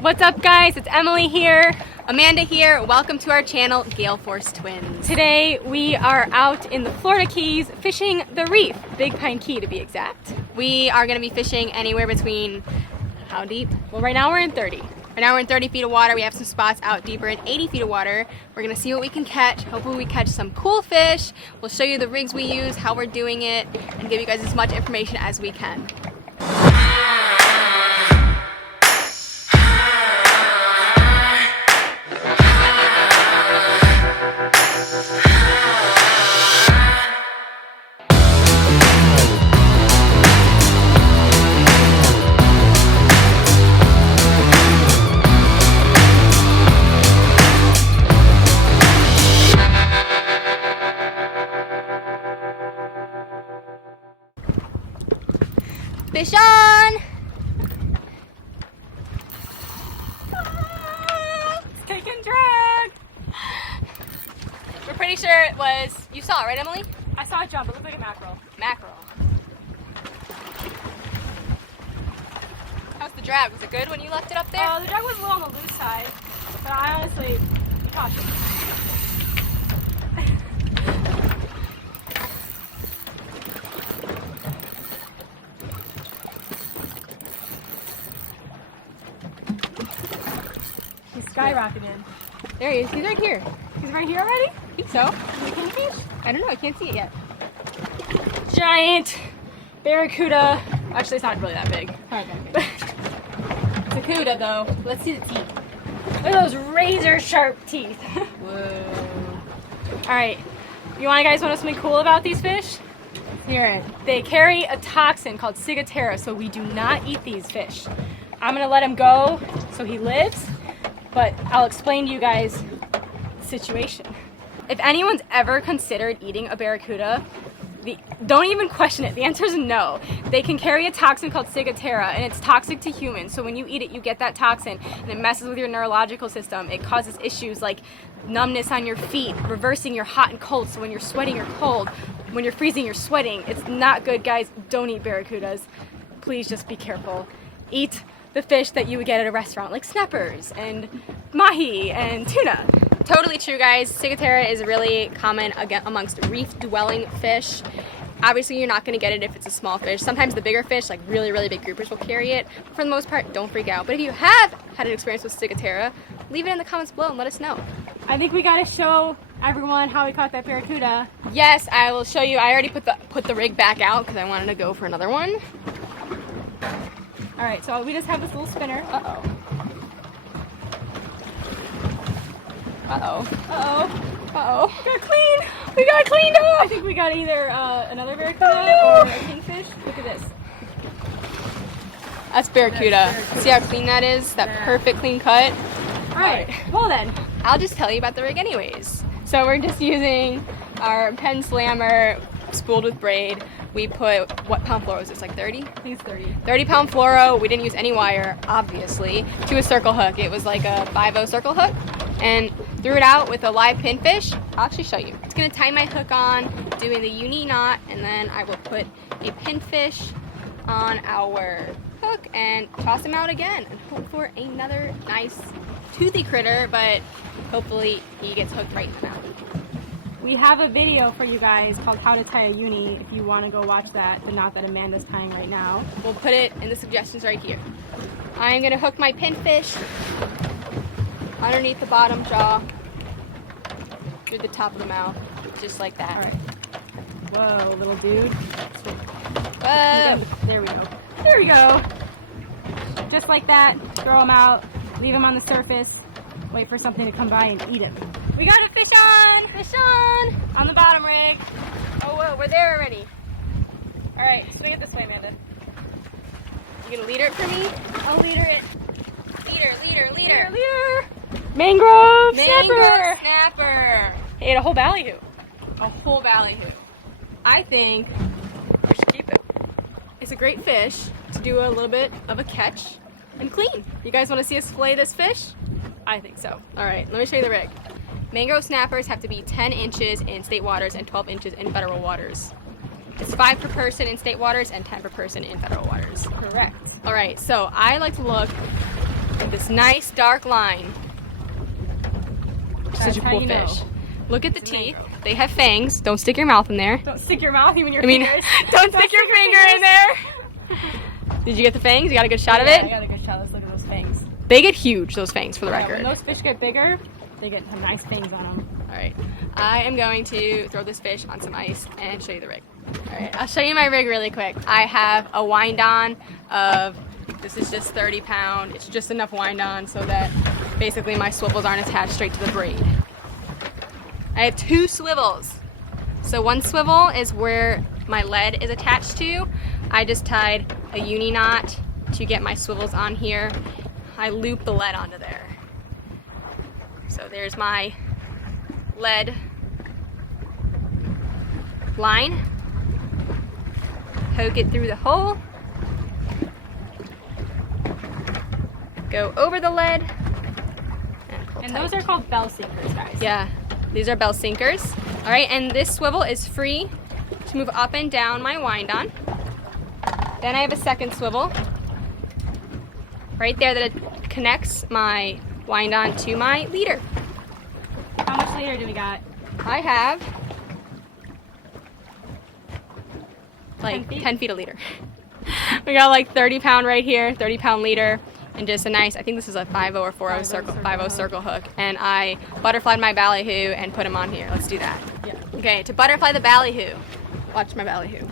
What's up guys, it's Emily here, Amanda here. Welcome to our channel, Gale Force Twins. Today we are out in the Florida Keys fishing the reef, Big Pine Key to be exact. We are gonna be fishing anywhere between, how deep? Well, right now we're in 30. Right now we're in 30 feet of water. We have some spots out deeper in 80 feet of water. We're gonna see what we can catch. Hopefully we catch some cool fish. We'll show you the rigs we use, how we're doing it, and give you guys as much information as we can. Fish on! It's kick and drag! We're pretty sure it was, you saw it, right Emily? I saw it jump, it looked like a mackerel. Mackerel. How's the drag? Was it good when you left it up there? The drag was a little on the loose side, but I honestly caught it. He's skyrocketing. There he is. He's right here. He's right here already? I think so. Is it pinfish? I don't know. I can't see it yet. Giant Barracuda. Actually, it's not really that big. Okay. Barracuda though. Let's see the teeth. Look at those razor sharp teeth. Whoa. Alright, you guys want to know something cool about these fish? Here, they carry a toxin called ciguatera, so we do not eat these fish. I'm going to let him go so he lives, but I'll explain to you guys the situation. If anyone's ever considered eating a barracuda, don't even question it. The answer is no. They can carry a toxin called ciguatera, and it's toxic to humans. So when you eat it, you get that toxin, and it messes with your neurological system. It causes issues like numbness on your feet, reversing your hot and cold. So when you're sweating, you're cold. When you're freezing, you're sweating. It's not good, guys. Don't eat barracudas. Please just be careful. Eat the fish that you would get at a restaurant, like snappers and mahi and tuna. Totally true, guys. Ciguatera is really common amongst reef-dwelling fish. Obviously, you're not going to get it if it's a small fish. Sometimes the bigger fish, like really, really big groupers, will carry it. For the most part, don't freak out. But if you have had an experience with ciguatera, leave it in the comments below and let us know. I think we got to show everyone how we caught that barracuda. Yes, I will show you. I already put the rig back out because I wanted to go for another one. All right, so we just have this little spinner. Uh-oh. Uh-oh. Uh-oh. Uh-oh. We got clean. We got cleaned up! I think we got either another barracuda or a kingfish. Look at this. That's barracuda. See how clean that is? That perfect clean cut? Alright, well then. I'll just tell you about the rig anyways. So we're just using our pen slammer spooled with braid. We put, what pound fluoro is this, like 30? I think it's 30. 30 pound fluoro. We didn't use any wire, obviously, to a circle hook. It was like a 5/0 circle hook. And threw it out with a live pinfish. I'll actually show you. It's gonna tie my hook on, doing the uni knot, and then I will put a pinfish on our hook and toss him out again and hope for another nice toothy critter, but hopefully he gets hooked right in the mouth. We have a video for you guys called How to Tie a Uni if you want to go watch that, the knot that Amanda's tying right now. We'll put it in the suggestions right here. I'm gonna hook my pinfish underneath the bottom jaw through the top of the mouth, just like that. All right. Whoa, little dude. Whoa. There we go. There we go. Just like that. Throw him out. Leave him on the surface. Wait for something to come by and eat him. We got a fish on! Fish on the bottom rig. Oh, whoa, we're there already. All right, swing it this way, Amanda. You gonna leader it for me? I'll leader it. Leader. Mangrove Snapper! snapper. He ate a whole ballyhoo. A whole ballyhoo. I think we should keep it. It's a great fish to do a little bit of a catch and clean. You guys want to see us fillet this fish? I think so. All right, let me show you the rig. Mangrove snappers have to be 10 inches in state waters and 12 inches in federal waters. It's 5 per person in state waters and 10 per person in federal waters. Correct. All right, so I like to look have this nice dark line. Such a cool fish. Look at the teeth. They have fangs. Don't stick your mouth in there. Don't stick your mouth, even your fingers. Don't stick your finger in there. Did you get the fangs? You got a good shot of it? I got a good shot. Let's look at those fangs. They get huge, those fangs, for the record. When those fish get bigger, they get some nice fangs on them. Alright, I am going to throw this fish on some ice and show you the rig. Alright, I'll show you my rig really quick. I have a wind on of, this is just 30 pound. It's just enough wind on so that basically my swivels aren't attached straight to the braid. I have 2 swivels. So one swivel is where my lead is attached to. I just tied a uni knot to get my swivels on here. I loop the lead onto there. So there's my lead line. Poke it through the hole. Go over the lead. And those are called bell sinkers, guys. Yeah, these are bell sinkers. All right, and this swivel is free to move up and down my wind on. Then I have a second swivel right there that it connects my wind on to my leader. How much leader do we got? I have like 10 10 feet a leader. We got like 30 pound right here, 30 pound leader, and just a nice, I think this is a 5/0 or 4/0 circle, 5/0 circle hook. And I butterflied my ballyhoo and put him on here. Let's do that. Yeah. Okay, to butterfly the ballyhoo, watch my ballyhoo.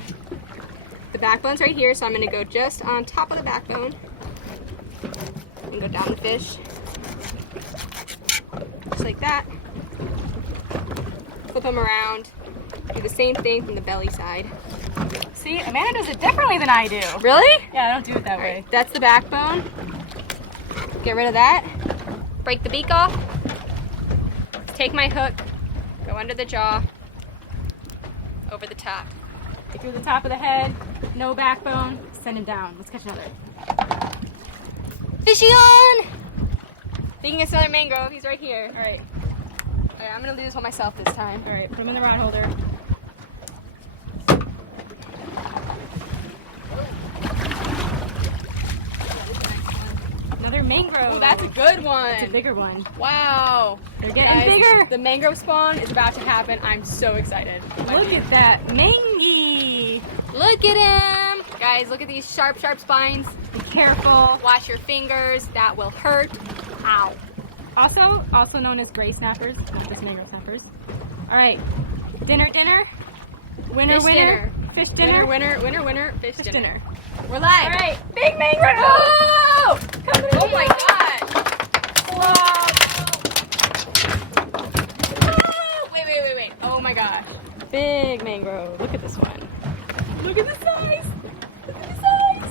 The backbone's right here, so I'm gonna go just on top of the backbone and go down the fish, just like that. Flip them around, do the same thing from the belly side. See, Amanda does it differently than I do. Really? Yeah, I don't do it that way. Right, that's the backbone. Get rid of that. Break the beak off. Take my hook, go under the jaw, over the top. Through the top of the head, no backbone, send him down. Let's catch another. Fishy on! Thinking it's another mangrove, he's right here. All right. All right, I'm gonna do this one myself this time. All right, put him in the rod holder. Another mangrove. Oh, that's a good one. That's a bigger one. Wow. They're getting bigger. The mangrove spawn is about to happen. I'm so excited. Look at that mangy. Look at him. Guys, look at these sharp, sharp spines. Be careful. Watch your fingers. That will hurt. Ow. Also known as gray snappers, not just mangrove snappers. All right, dinner. Winner, Fish winner. dinner. Fish dinner. Winner. Fish Fish dinner. dinner. We're live. All right, big mangrove. Oh! Oh my god. Wow. Oh, wait. Oh my gosh. Big mangrove. Look at this one. Look at the size. Look at the size.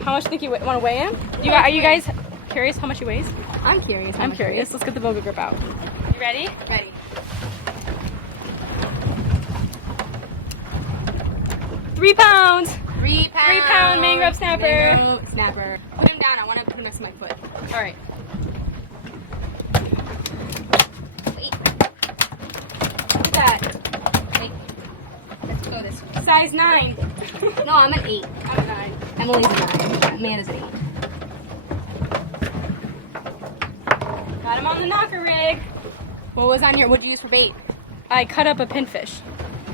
How much do you think you want to weigh him? Are you guys curious how much he weighs? I'm curious. I'm curious. Let's get the boga grip out. You ready? Ready. 3 pounds. 3 pounds. 3 pound mangrove snapper. Mangrove snapper. Put him down. I want to put him next to my foot. All right. Wait. Look at that. Wait. Let's go this way. Size 9. No, I'm an 8. I'm a 9. Emily's a 9. Amanda's an 8. Got him on the knocker rig. What was on here? What did you use for bait? I cut up a pinfish.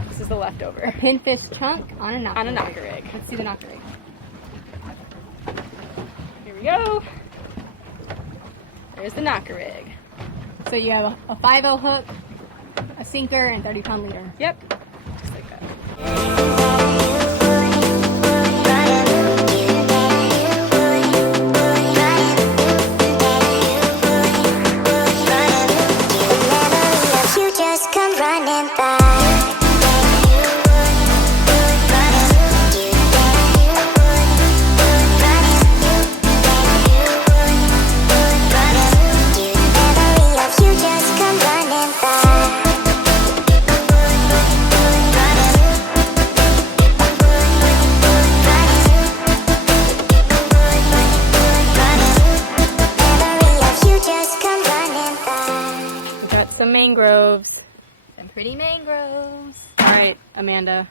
This is the leftover. A pinfish chunk on a knocker. On a knocker rig. Let's see the knocker rig. Here we go. There's the knocker rig. So you have a 5/0 hook, a sinker, and 30 pound leader. Yep. Just like that. Some mangroves. Some pretty mangroves. All right, Amanda,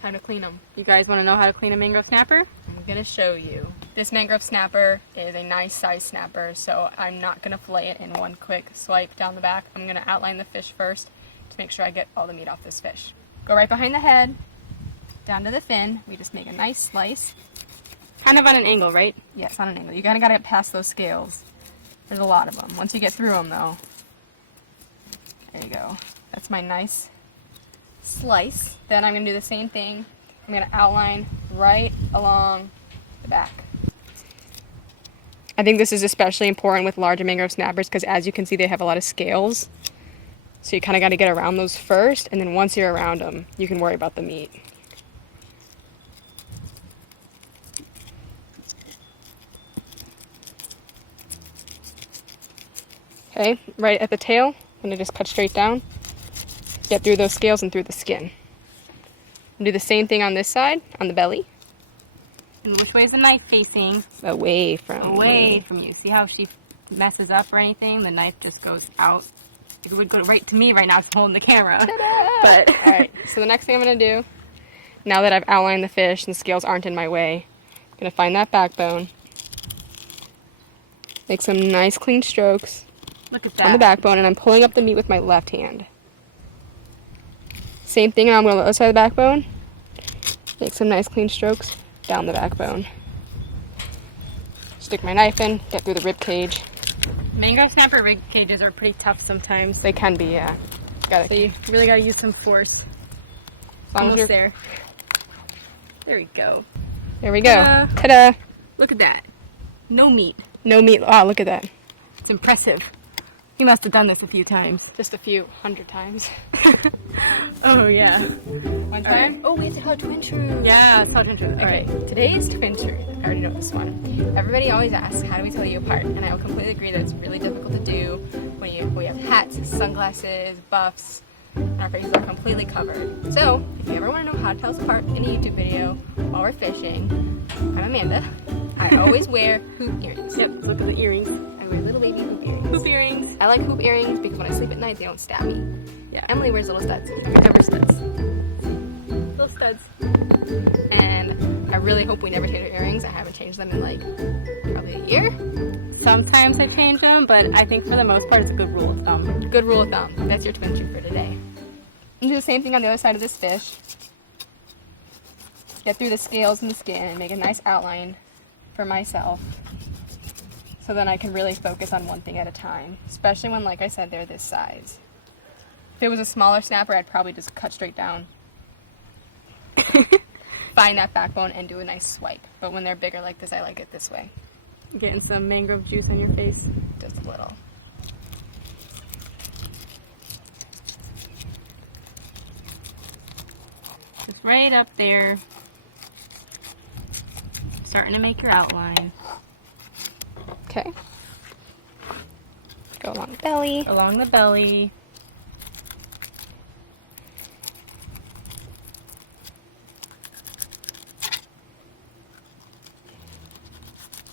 Time to clean them. you guys want to know how to clean a mangrove snapper? I'm I'm gonna show you. This mangrove snapper is a nice size snapper, so I'm not gonna fillet it in one quick swipe down the back. I'm gonna outline the fish first to make sure I get all the meat off this fish. Go right behind the head, down to the fin. We just make a nice slice. Kind of on an angle, right? Yes, on an angle. You gotta get past those scales. There's a lot of them. Once you get through them though, there you go. That's my nice slice. Then I'm gonna do the same thing. I'm gonna outline right along the back. I think this is especially important with larger mangrove snappers because as you can see they have a lot of scales. So you kind of got to get around those first, and then once you're around them, you can worry about the meat. Okay, right at the tail, I'm going to just cut straight down, get through those scales and through the skin. And do the same thing on this side, on the belly. And which way is the knife facing? Away from you. See how she messes up or anything? The knife just goes out. It would go right to me right now if I'm holding the camera. But, alright, so the next thing I'm going to do, now that I've outlined the fish and the scales aren't in my way, I'm going to find that backbone, make some nice clean strokes. Look at that. On the backbone, and I'm pulling up the meat with my left hand. Same thing, and I'm going to the other side of the backbone, make some nice clean strokes down the backbone. Stick my knife in, get through the rib cage. Mangrove snapper rib cages are pretty tough sometimes. They can be, yeah. So you really got to use some force. As long as you're there. There we go. There we go. Ta-da. Ta-da! Look at that. No meat. No meat. Oh, look at that. It's impressive. You must have done this a few times. Just a few 100 times. Oh, yeah. One time? Right. Oh, we have to call Twin Truth. Yeah, it's called Twin Truth. Okay, today's Twin Truth. I already know this one. Everybody always asks, how do we tell you apart? And I will completely agree that it's really difficult to do when we have hats, sunglasses, buffs, and our faces are completely covered. So, if you ever want to know how to tell us apart in a YouTube video while we're fishing, I'm Amanda. I always wear hoop earrings. Yep, look at the earrings. I wear little baby hoop earrings. Hoop earrings. I like hoop earrings because when I sleep at night, they don't stab me. Yeah. Emily wears little studs. Ever studs. Little studs. And I really hope we never change our earrings. I haven't changed them in like probably a year. Sometimes I change them, but I think for the most part it's a good rule of thumb. Good rule of thumb. That's your Twin Truth for today. And do the same thing on the other side of this fish. Get through the scales and the skin and make a nice outline for myself. So then I can really focus on one thing at a time. Especially when, like I said, they're this size. If it was a smaller snapper, I'd probably just cut straight down. Find that backbone and do a nice swipe. But when they're bigger like this, I like it this way. Getting some mangrove juice on your face. Just a little. Just right up there. Starting to make your outline. Okay. Go along the belly. Along the belly.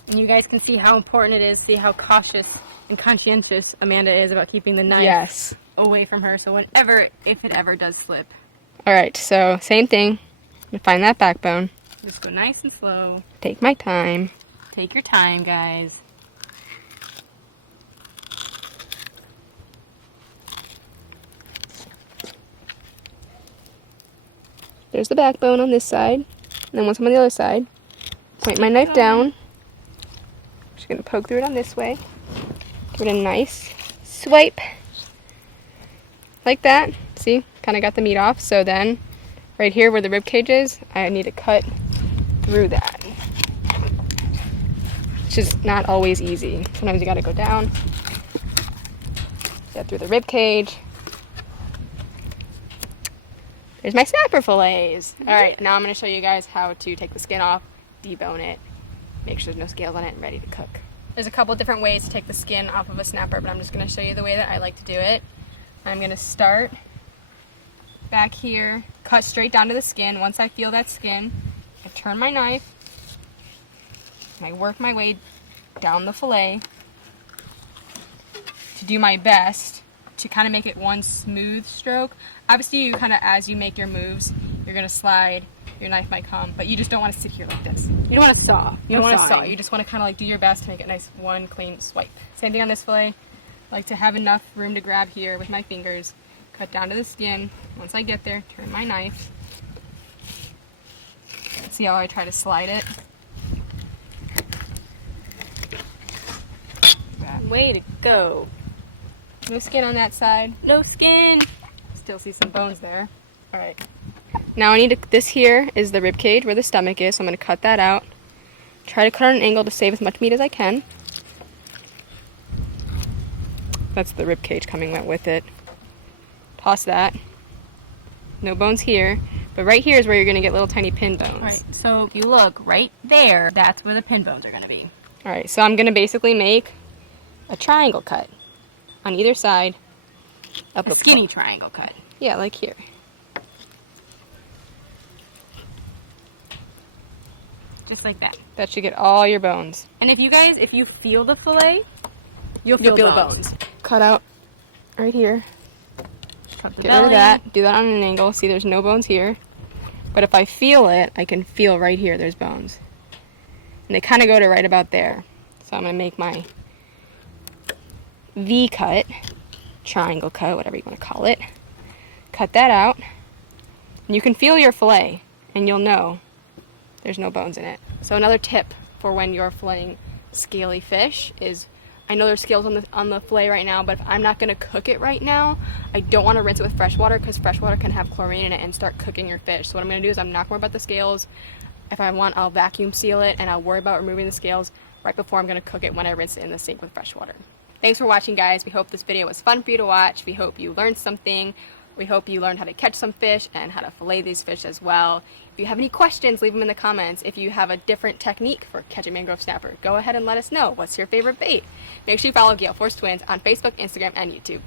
And you guys can see how important it is, see how cautious and conscientious Amanda is about keeping the knife away from her. So whenever, if it ever does slip. Alright, so same thing. I'm gonna find that backbone. Just go nice and slow. Take my time. Take your time, guys. There's the backbone on this side. And then once I'm on the other side, point my knife down. Just gonna poke through it on this way. Give it a nice swipe. Like that. See? Kinda got the meat off. So then, right here where the rib cage is, I need to cut through that. Which is not always easy. Sometimes you gotta go down, get through the rib cage. There's my snapper fillets. Alright, now I'm gonna show you guys how to take the skin off, debone it, make sure there's no scales on it, and ready to cook. There's a couple different ways to take the skin off of a snapper, but I'm just gonna show you the way that I like to do it. I'm gonna start back here, cut straight down to the skin. Once I feel that skin, I turn my knife, and I work my way down the fillet to do my best to kind of make it one smooth stroke. Obviously, you kind of, as you make your moves, you're gonna slide your knife might come, but you just don't want to sit here like this. You don't want to saw. You don't want to saw. You just want to kind of like do your best to make it nice, one clean swipe. Same thing on this fillet. I like to have enough room to grab here with my fingers, cut down to the skin. Once I get there, turn my knife. See how I try to slide it? Way to go. No skin on that side. No skin. Still see some bones there. All right. Now I need to, this here is the rib cage where the stomach is, so I'm going to cut that out. Try to cut on an angle to save as much meat as I can. That's the rib cage coming out with it. Toss that. No bones here, but right here is where you're going to get little tiny pin bones. Right, so if you look right there, that's where the pin bones are going to be. All right, so I'm going to basically make a triangle cut on either side. A skinny triangle cut. Yeah, like here. Just like that. That should get all your bones. And if you guys, if you feel the fillet, you'll You'll feel feel the the bones. Cut out right here. Cut the Get belly. rid of that. Do that on an angle. See, there's no bones here. But if I feel it, I can feel right here there's bones. And they kind of go to right about there. So I'm going to make my V cut, triangle cut, whatever you want to call it. Cut that out. And you can feel your fillet, and you'll know there's no bones in it. So another tip for when you're filleting scaly fish is, I know there's scales on the fillet right now, but if I'm not going to cook it right now, I don't want to rinse it with fresh water because fresh water can have chlorine in it and start cooking your fish. So what I'm going to do is I'm not worried about the scales. If I want, I'll vacuum seal it, and I'll worry about removing the scales right before I'm going to cook it when I rinse it in the sink with fresh water. Thanks for watching, guys. We hope this video was fun for you to watch. We hope you learned something. We hope you learned how to catch some fish and how to fillet these fish as well. If you have any questions, leave them in the comments. If you have a different technique for catching mangrove snapper, go ahead and let us know. What's your favorite bait? Make sure you follow Gale Force Twins on Facebook, Instagram, and YouTube.